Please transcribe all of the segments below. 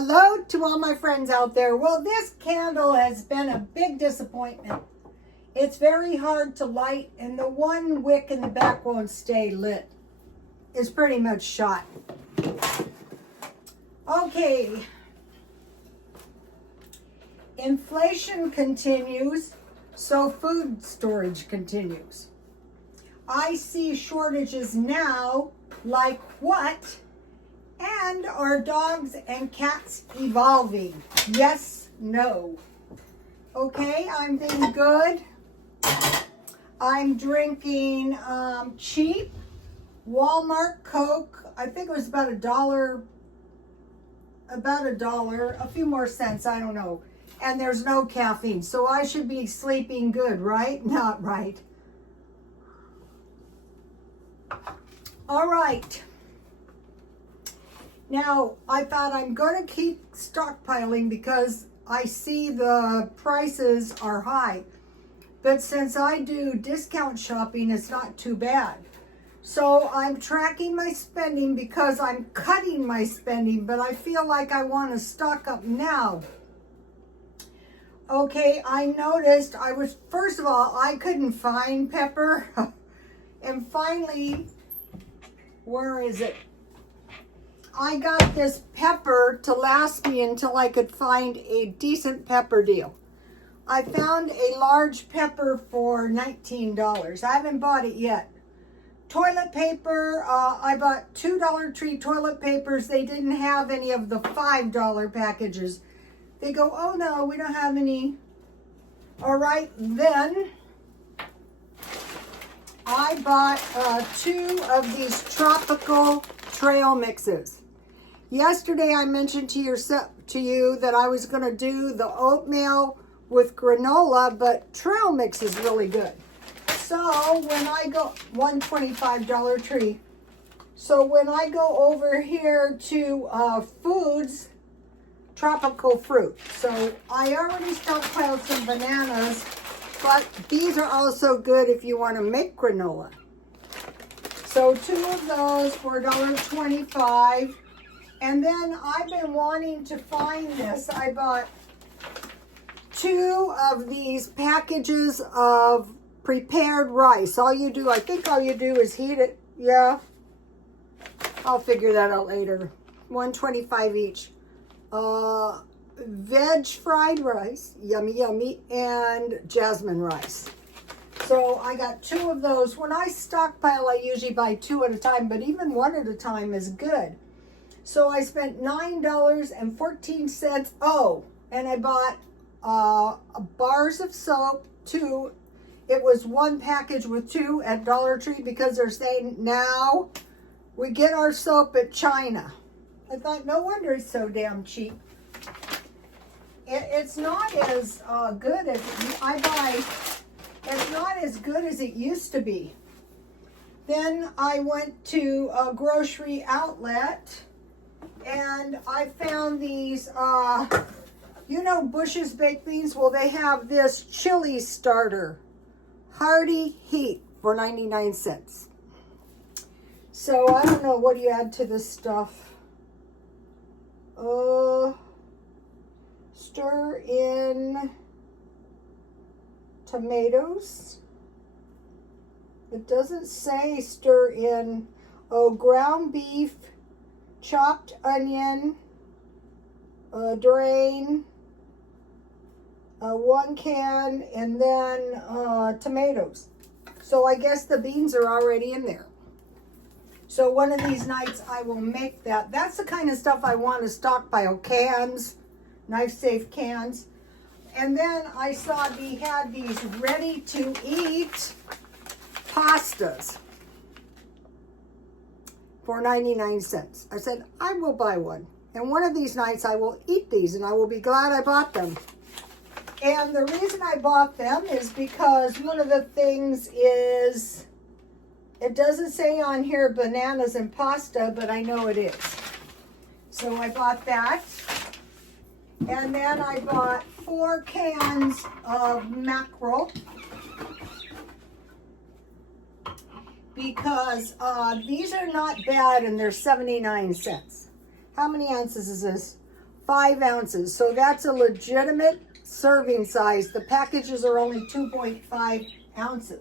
Hello to all my friends out there. Well, this candle has been a big disappointment. It's very hard to light, and the one wick in the back won't stay lit. It's pretty much shot. Okay. Inflation continues, so food storage continues. I see shortages now, like what? And are dogs and cats evolving? Yes, no. Okay, I'm being good. I'm drinking cheap Walmart Coke. I think it was about $1, a few more cents, I don't know. And there's no caffeine, so I should be sleeping good, right? Not right. All right. Now, I thought I'm going to keep stockpiling because I see the prices are high. But since I do discount shopping, it's not too bad. So I'm tracking my spending because I'm cutting my spending, but I feel like I want to stock up now. Okay, I noticed first of all, I couldn't find pepper. And finally, where is it? I got this pepper to last me until I could find a decent pepper deal. I found a large pepper for $19. I haven't bought it yet. Toilet paper, I bought two Dollar Tree toilet papers. They didn't have any of the $5 packages. They go, oh no, we don't have any. All right, then I bought two of these tropical trail mixes. Yesterday I mentioned to you that I was going to do the oatmeal with granola, but trail mix is really good. So when I go, $1.25 Dollar Tree. So when I go over here to Foods, tropical fruit. So I already stockpiled some bananas, but these are also good if you want to make granola. So two of those were $1.25. And then I've been wanting to find this. I bought two of these packages of prepared rice. I think all you do is heat it. Yeah. I'll figure that out later. $1.25 each. Veg fried rice, yummy, yummy, and jasmine rice. So I got two of those. When I stockpile, I usually buy two at a time, but even one at a time is good. So I spent $9.14. Oh, and I bought bars of soap, two. It was one package with two at Dollar Tree because they're saying now we get our soap at China. I thought, no wonder it's so damn cheap. It's not as good as it's not as good as it used to be. Then I went to a grocery outlet and I found these, Bush's baked beans. Well, they have this chili starter, Hearty Heat, for 99 cents. So I don't know, what do you add to this stuff? Stir in tomatoes. It doesn't say stir in. Ground beef, chopped onion, drain, 1 can, and then tomatoes. So I guess the beans are already in there. So one of these nights I will make that. That's the kind of stuff I want to stockpile. Cans, knife-safe cans. And then I saw they had these ready-to-eat pastas for 99 cents. I said, I will buy one. And one of these nights I will eat these and I will be glad I bought them. And the reason I bought them is because one of the things is, it doesn't say on here bananas and pasta, but I know it is. So I bought that. And then I bought 4 cans of mackerel. Because these are not bad and they're 79 cents. How many ounces is this? 5 ounces. So that's a legitimate serving size. The packages are only 2.5 ounces.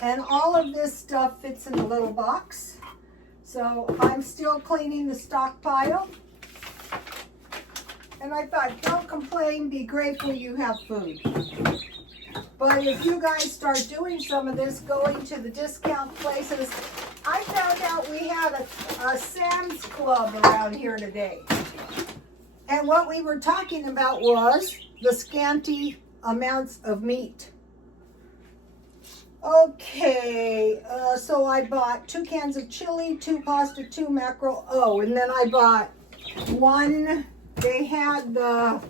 And all of this stuff fits in a little box. So I'm still cleaning the stockpile. And I thought, don't complain, be grateful you have food. But if you guys start doing some of this, going to the discount places, I found out we had a Sam's Club around here today. And what we were talking about was the scanty amounts of meat. Okay, so I bought 2 cans of chili, 2 pasta, 2 mackerel. Oh, and then I bought one, they had the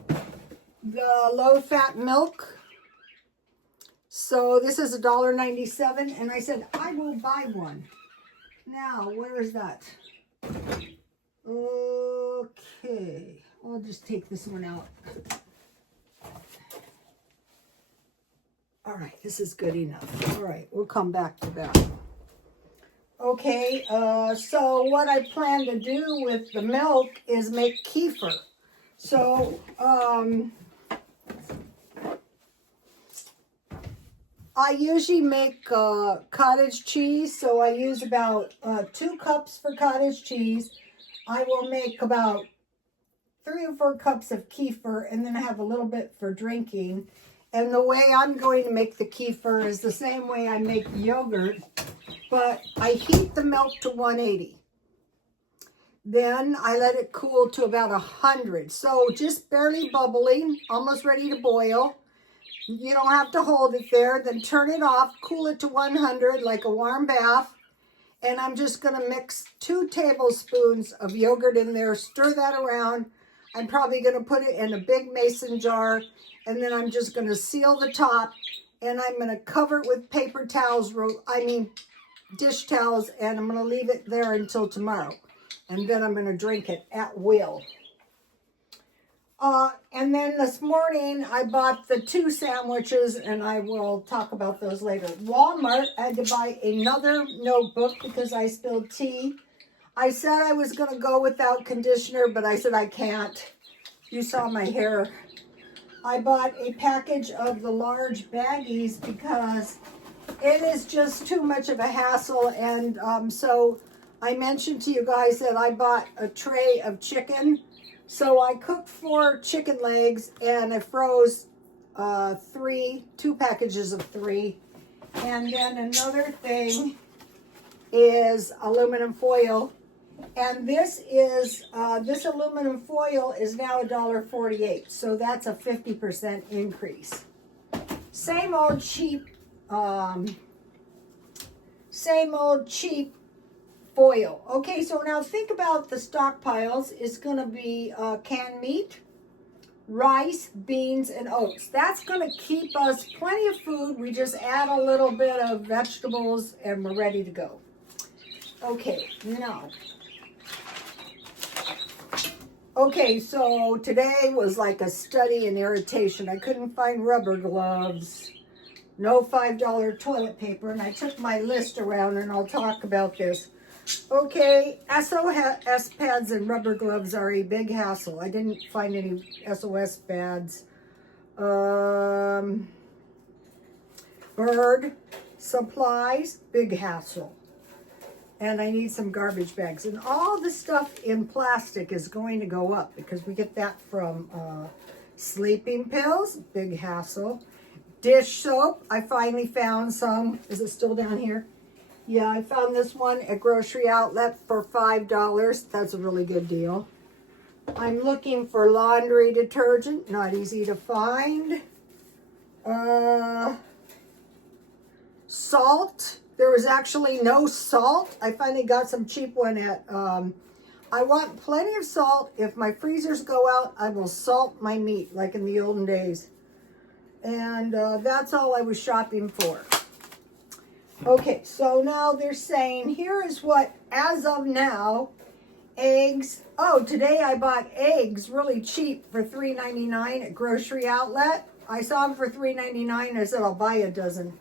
low-fat milk. So this is $1.97, and I said, I will buy one. Now, where is that? Okay, I'll just take this one out. All right, this is good enough. All right, we'll come back to that. Okay, so what I plan to do with the milk is make kefir. So, I usually make cottage cheese, so I use about 2 cups for cottage cheese. I will make about 3 or 4 cups of kefir, and then I have a little bit for drinking. And the way I'm going to make the kefir is the same way I make yogurt, but I heat the milk to 180. Then I let it cool to about 100. So just barely bubbling, almost ready to boil. You don't have to hold it there. Then turn it off, cool it to 100 like a warm bath. And I'm just going to mix 2 tablespoons of yogurt in there, stir that around. I'm probably going to put it in a big mason jar, and then I'm just going to seal the top, and I'm going to cover it with paper towels, dish towels, and I'm going to leave it there until tomorrow. And then I'm going to drink it at will. And then this morning, I bought the 2 sandwiches, and I will talk about those later. Walmart, I had to buy another notebook because I spilled tea. I said I was going to go without conditioner, but I said I can't. You saw my hair. I bought a package of the large baggies because it is just too much of a hassle. And so I mentioned to you guys that I bought a tray of chicken. So I cooked 4 chicken legs and I froze 2 packages of 3. And then another thing is aluminum foil. And this is this aluminum foil is now $1.48, so that's a 50% increase. Same old cheap foil. Okay, so now think about the stockpiles. It's going to be canned meat, rice, beans, and oats. That's going to keep us plenty of food. We just add a little bit of vegetables, and we're ready to go. Okay, now. Okay, so today was like a study in irritation. I couldn't find rubber gloves, no $5 toilet paper, and I took my list around, and I'll talk about this. Okay, SOS pads and rubber gloves are a big hassle. I didn't find any SOS pads. Bird supplies, big hassle. And I need some garbage bags. And all the stuff in plastic is going to go up because we get that from sleeping pills, big hassle. Dish soap, I finally found some. Is it still down here? Yeah, I found this one at Grocery Outlet for $5. That's a really good deal. I'm looking for laundry detergent, not easy to find. Salt. There was actually no salt. I finally got some cheap one at, I want plenty of salt. If my freezers go out, I will salt my meat like in the olden days. And that's all I was shopping for. Okay, so now they're saying, here is what, as of now, eggs. Oh, today I bought eggs really cheap for $3.99 at Grocery Outlet. I saw them for $3.99. I said, I'll buy a dozen.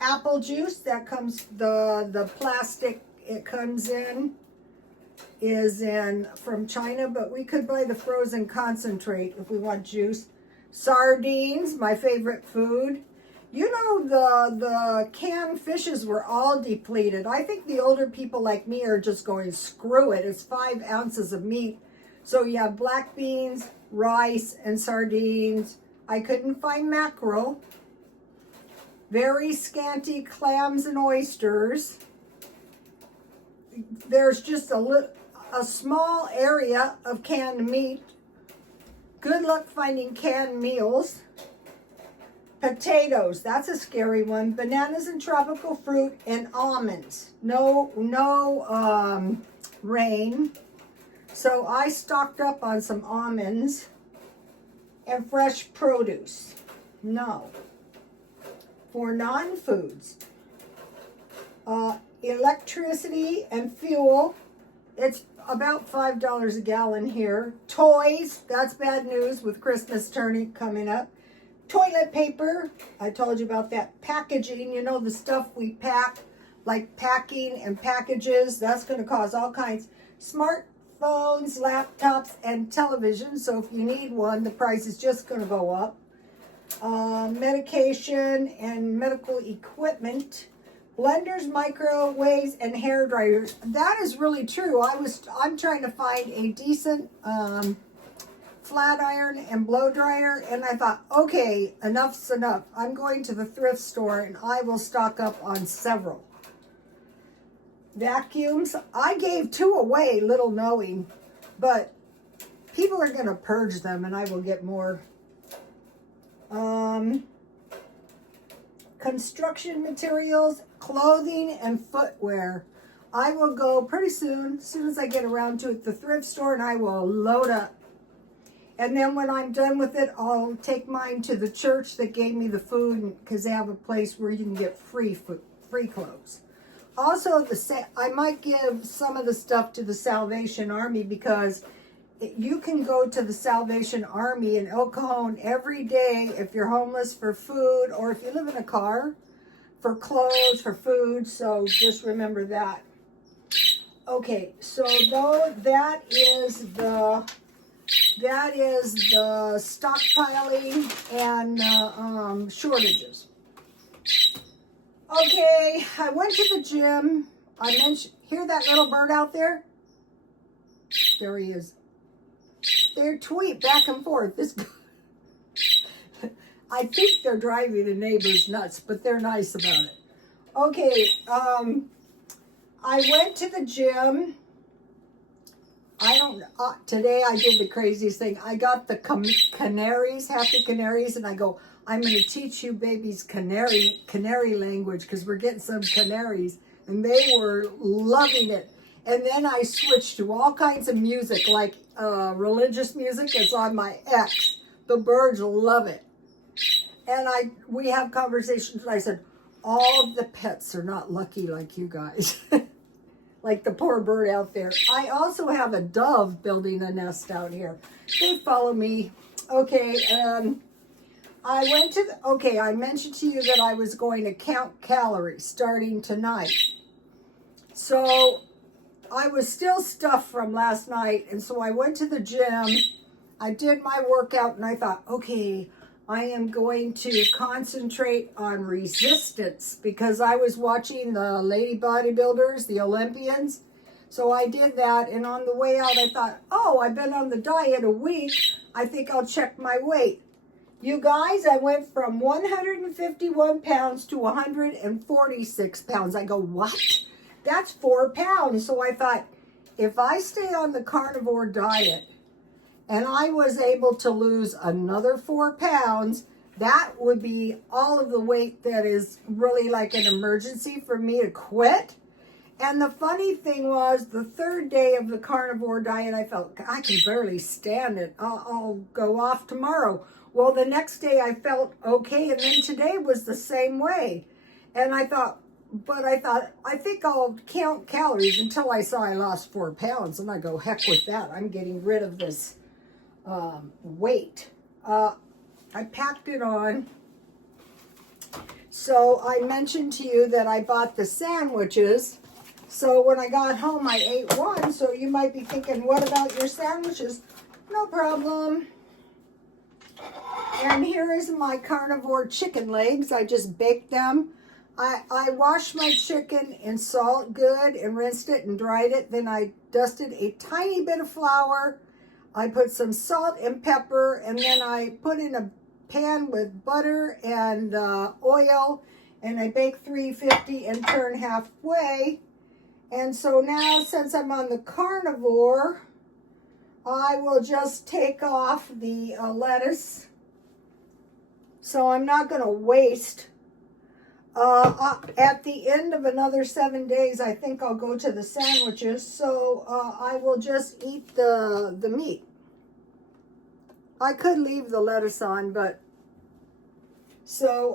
Apple juice, that comes, the plastic it comes in. is from China, but we could buy the frozen concentrate if we want juice. Sardines, my favorite food. You know, the canned fishes were all depleted. I think the older people like me are just going, screw it. It's 5 ounces of meat. So you have black beans, rice, and sardines. I couldn't find mackerel. Very scanty clams and oysters. There's just a small area of canned meat. Good luck finding canned meals. Potatoes, that's a scary one. Bananas and tropical fruit and almonds. No rain. So I stocked up on some almonds and fresh produce. No. For non-foods. Electricity and fuel. It's about $5 a gallon here. Toys, that's bad news with Christmas coming up. Toilet paper, I told you about that. Packaging, you know, the stuff we pack, like packing and packages, that's going to cause all kinds. Smartphones, laptops, and television, so if you need one, the price is just going to go up. Medication and medical equipment. Blenders, microwaves, and hair dryers. That is really true. I'm trying to find a decent flat iron and blow dryer, and I thought, okay, enough's enough. I'm going to the thrift store and I will stock up on several. Vacuums, I gave 2 away, little knowing, but people are going to purge them and I will get more. Construction materials, clothing, and footwear. I will go pretty soon, as soon as I get around to it, the thrift store, and I will load up. And then when I'm done with it, I'll take mine to the church that gave me the food, because they have a place where you can get free food, free clothes. Also, I might give some of the stuff to the Salvation Army, because you can go to the Salvation Army in El Cajon every day if you're homeless, for food, or if you live in a car, for clothes, for food. So just remember that. Okay, so that is the stockpiling and shortages. Okay, I went to the gym. Hear that little bird out there? There he is. They tweet back and forth. I think they're driving the neighbors nuts, but they're nice about it. Okay, I went to the gym. Today I did the craziest thing. I got the canaries, happy canaries, and I go, I'm going to teach you babies canary language, because we're getting some canaries, and they were loving it. And then I switched to all kinds of music, like religious music. It's on my X. The birds love it. And we have conversations, and I said, all the pets are not lucky like you guys. Like the poor bird out there. I also have a dove building a nest out here. They follow me. Okay, I mentioned to you that I was going to count calories starting tonight. So I was still stuffed from last night, and so I went to the gym. I did my workout, and I thought, okay, I am going to concentrate on resistance, because I was watching the lady bodybuilders, the Olympians. So I did that, and on the way out, I thought, oh, I've been on the diet a week. I think I'll check my weight. You guys, I went from 151 pounds to 146 pounds. I go, what? That's 4 pounds. So I thought, if I stay on the carnivore diet and I was able to lose another 4 pounds, that would be all of the weight that is really like an emergency for me to quit. And the funny thing was, the 3rd day of the carnivore diet, I felt, I can barely stand it. I'll go off tomorrow. Well, the next day I felt okay, and then today was the same way. And I thought, I think I'll count calories until I saw I lost 4 pounds. And I go, heck with that. I'm getting rid of this weight. I packed it on. So I mentioned to you that I bought the sandwiches. So when I got home, I ate one. So you might be thinking, what about your sandwiches? No problem. And here is my carnivore chicken legs. I just baked them. I washed my chicken in salt good and rinsed it and dried it. Then I dusted a tiny bit of flour. I put some salt and pepper, and then I put in a pan with butter and oil, and I baked 350 and turn halfway. And so now, since I'm on the carnivore, I will just take off the lettuce. So I'm not going to waste. At the end of another 7 days, I think I'll go to the sandwiches. So I will just eat the meat. I could leave the lettuce on, but... So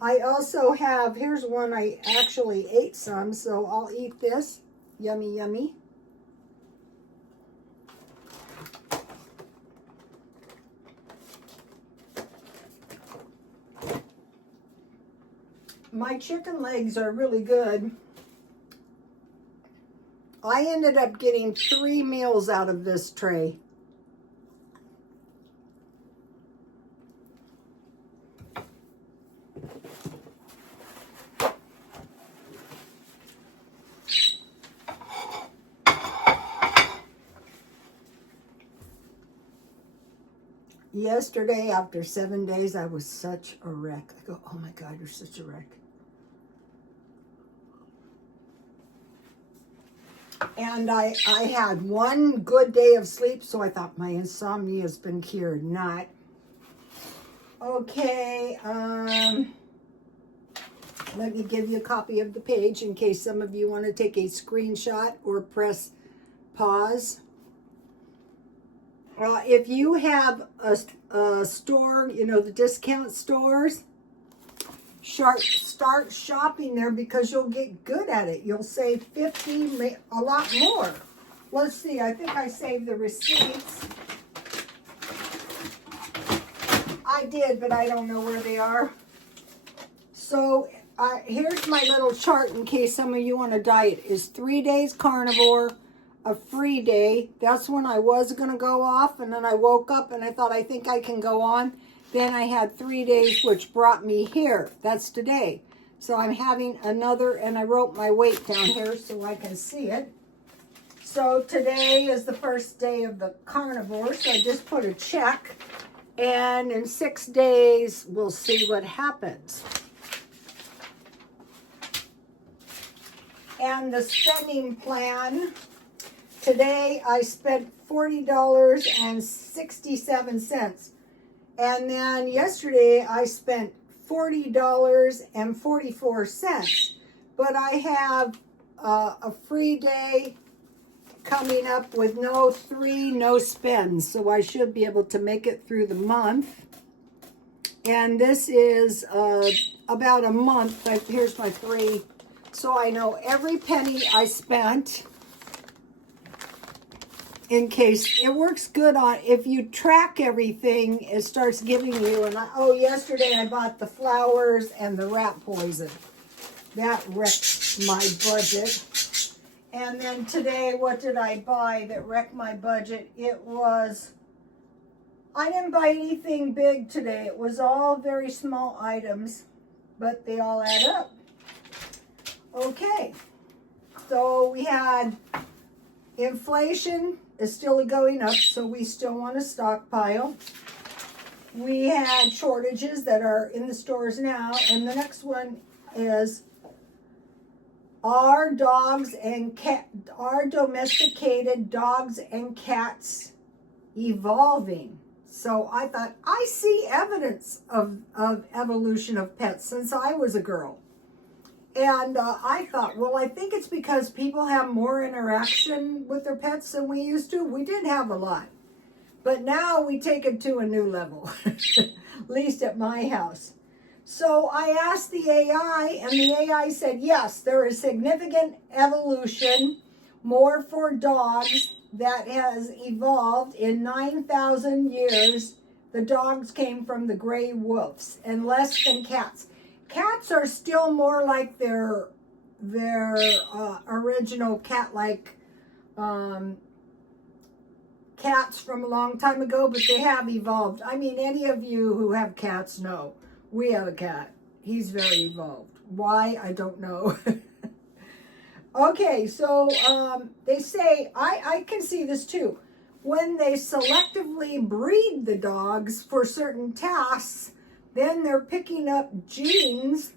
I also have, here's one I actually ate some, so I'll eat this. Yummy, yummy. My chicken legs are really good. I ended up getting 3 meals out of this tray. Yesterday, after 7 days, I was such a wreck. I go, oh my God, you're such a wreck. And I had one good day of sleep, so I thought my insomnia has been cured. Not. Okay, let me give you a copy of the page in case some of you want to take a screenshot or press pause. If you have a store, you know, the discount stores, start shopping there because you'll get good at it. You'll save 50, a lot more. Let's see, I think I saved the receipts. I did, but I don't know where they are. So here's my little chart in case some of you on a diet. Is 3 days carnivore, a free day. That's when I was going to go off, and then I woke up and I thought, I think I can go on. Then I had 3 days, which brought me here. That's today. So I'm having another, and I wrote my weight down here so I can see it. So today is the first day of the carnivore, so I just put a check. And in 6 days, we'll see what happens. And the spending plan, today I spent $40.67. And then yesterday I spent $40.44. But I have a free day coming up with no spends. So I should be able to make it through the month. And this is about a month. Here's my 3. So I know every penny I spent. In case it works good on, if you track everything, it starts giving you, and yesterday I bought the flowers and the rat poison. That wrecked my budget. And then today, what did I buy that wrecked my budget? It was, I didn't buy anything big today. It was all very small items, but they all add up. Okay, so we had inflation is still going up, so we still want to stockpile. We had shortages that are in the stores now, and the next one is our domesticated dogs and cats evolving. So I thought, I see evidence of evolution of pets since I was a girl. And I thought, well, I think it's because people have more interaction with their pets than we used to. We did have a lot. But now we take it to a new level, at least at my house. So I asked the AI, and the AI said, yes, there is significant evolution, more for dogs that has evolved in 9,000 years. The dogs came from the gray wolves and less than cats. Cats are still more like their their original cat-like cats from a long time ago, but they have evolved. I mean, any of you who have cats know we have a cat. He's very evolved. Why? I don't know. Okay, so they say, I can see this too. When they selectively breed the dogs for certain tasks, then they're picking up genes,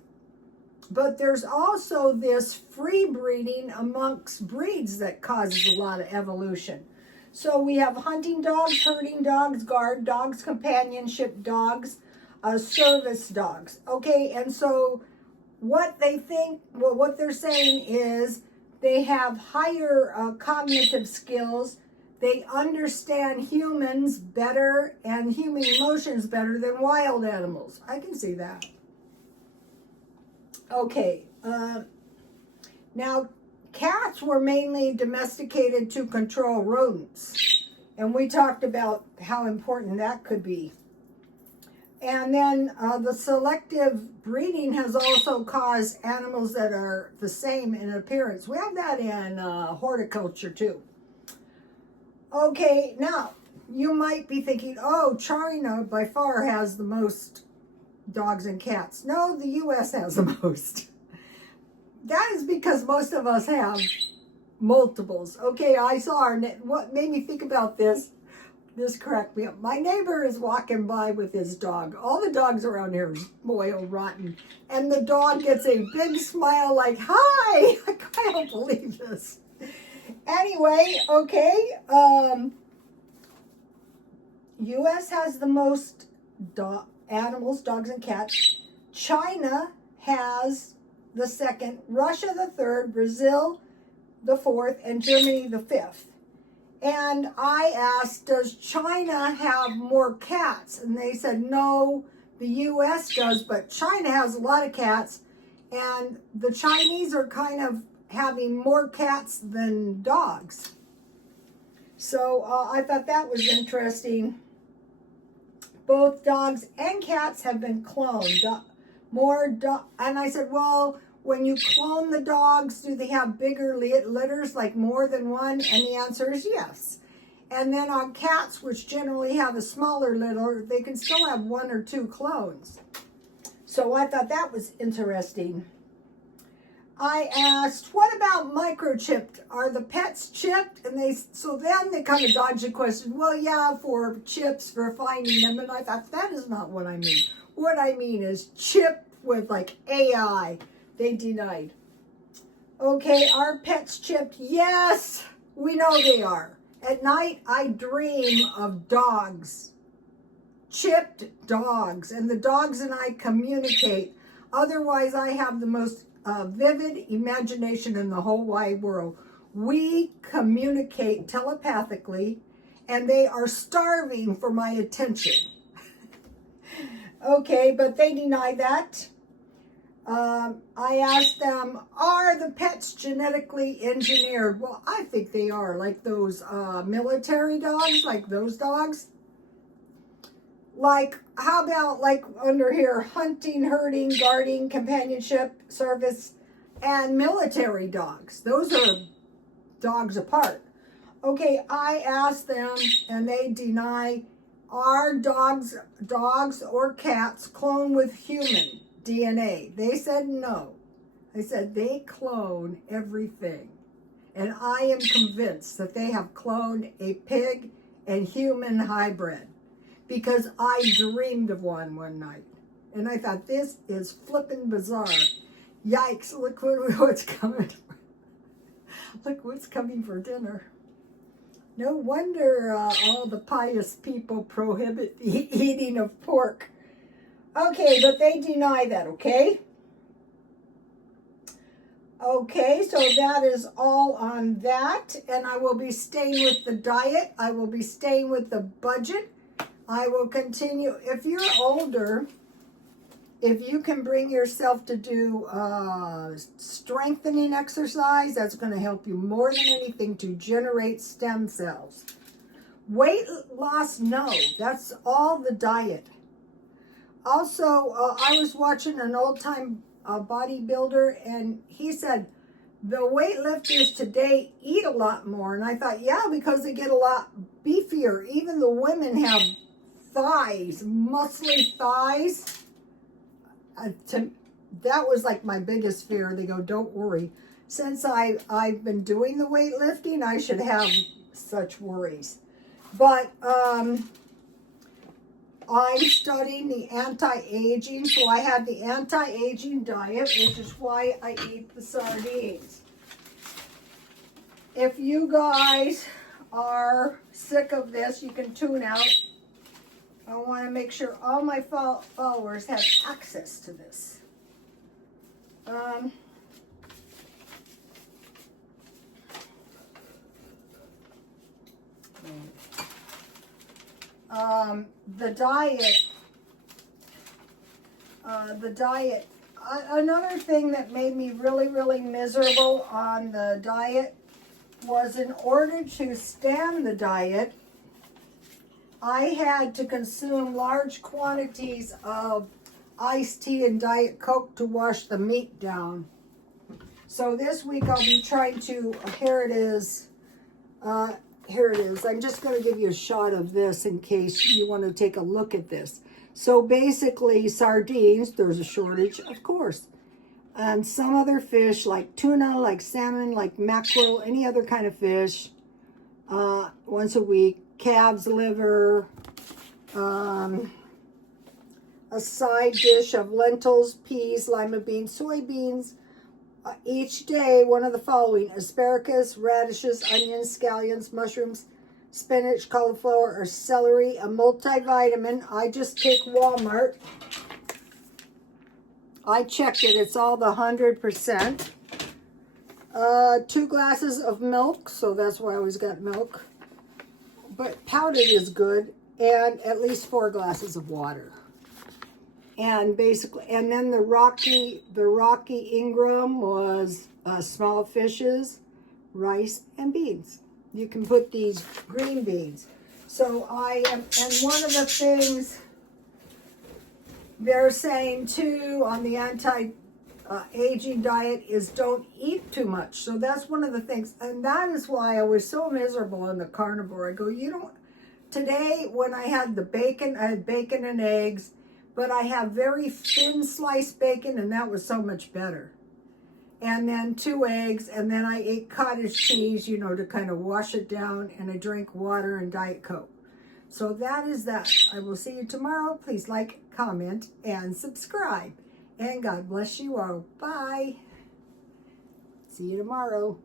but there's also this free breeding amongst breeds that causes a lot of evolution. So we have hunting dogs, herding dogs, guard dogs, companionship dogs, service dogs. Okay, and so what they think, well, what they're saying is they have higher cognitive skills. They understand humans better and human emotions better than wild animals. I can see that. Okay, now cats were mainly domesticated to control rodents. And we talked about how important that could be. And then the selective breeding has also caused animals that are the same in appearance. We have that in horticulture too. Okay, now you might be thinking, oh, China by far has the most dogs and cats. No, the U.S. has the most. That is because most of us have multiples. Okay, I saw what made me think about this. This cracked me up. My neighbor is walking by with his dog. All the dogs around here are spoiled, rotten. And the dog gets a big smile like, hi! I can't believe this. Anyway, okay. U.S. has the most animals, dogs and cats. China has the second. Russia the third. Brazil the fourth. And Germany the fifth. And I asked, does China have more cats? And they said, no, the U.S. does, but China has a lot of cats. And the Chinese are kind of having more cats than dogs. So I thought that was interesting. Both dogs and cats have been cloned. And I said, well, when you clone the dogs, do they have bigger litters, like more than one? And the answer is yes. And then on cats, which generally have a smaller litter, they can still have one or two clones. So I thought that was interesting. I asked, what about microchipped? Are the pets chipped? And then they kind of dodged the question. Well, yeah, for chips, for finding them. And I thought, that is not what I mean. What I mean is chipped with like AI. They denied. Okay, are pets chipped? Yes, we know they are. At night, I dream of dogs. Chipped dogs. And the dogs and I communicate. Otherwise, I have the most vivid imagination in the whole wide world. We communicate telepathically, and they are starving for my attention. Okay, but they deny that. I asked them, are the pets genetically engineered? Well, I think they are, like those military dogs, like those dogs. Like, how about like under here, hunting, herding, guarding, companionship, service, and military dogs. Those are dogs apart. Okay, I asked them, and they deny, are dogs or cats cloned with human DNA? They said no. They said they clone everything. And I am convinced that they have cloned a pig and human hybrid, because I dreamed of one night. And I thought, this is flippin' bizarre. Yikes, look what's coming. Look what's coming for dinner. No wonder all the pious people prohibit the eating of pork. Okay, but they deny that, okay? Okay, so that is all on that. And I will be staying with the diet. I will be staying with the budget. I will continue. If you're older, if you can bring yourself to do strengthening exercise, that's going to help you more than anything to generate stem cells. Weight loss, no. That's all the diet. Also, I was watching an old-time a bodybuilder, and he said, the weightlifters today eat a lot more. And I thought, yeah, because they get a lot beefier. Even the women have thighs, muscly thighs. That was like my biggest fear. They go, don't worry. Since I've been doing the weightlifting, I should have such worries. But I'm studying the anti-aging, so I have the anti-aging diet, which is why I eat the sardines. If you guys are sick of this, you can tune out. I want to make sure all my followers have access to this. The diet, another thing that made me really, really miserable on the diet was, in order to stand the diet, I had to consume large quantities of iced tea and Diet Coke to wash the meat down. So this week I'll be trying to, here it is. I'm just going to give you a shot of this in case you want to take a look at this. So basically sardines, there's a shortage, of course. And some other fish like tuna, like salmon, like mackerel, any other kind of fish, once a week. Calf's liver, a side dish of lentils, peas, lima beans, soybeans. Each day, one of the following: asparagus, radishes, onions, scallions, mushrooms, spinach, cauliflower, or celery. A multivitamin. I just take Walmart. I checked it. It's all the 100%. 2 glasses of milk, so that's why I always got milk. But powdered is good. And at least 4 glasses of water. And basically, and then the Rocky Ingram was small fishes, rice, and beans. You can put these green beans. So and one of the things they're saying too on the anti-aging diet is don't eat too much. So that's one of the things, and that is why I was so miserable in the carnivore. I go, today when I had the bacon, I had bacon and eggs, but I have very thin sliced bacon, and that was so much better. And then 2 eggs, and then I ate cottage cheese, to kind of wash it down, and I drank water and Diet Coke. So that is that. I will see you tomorrow. Please like, comment, and subscribe. And God bless you all. Bye. See you tomorrow.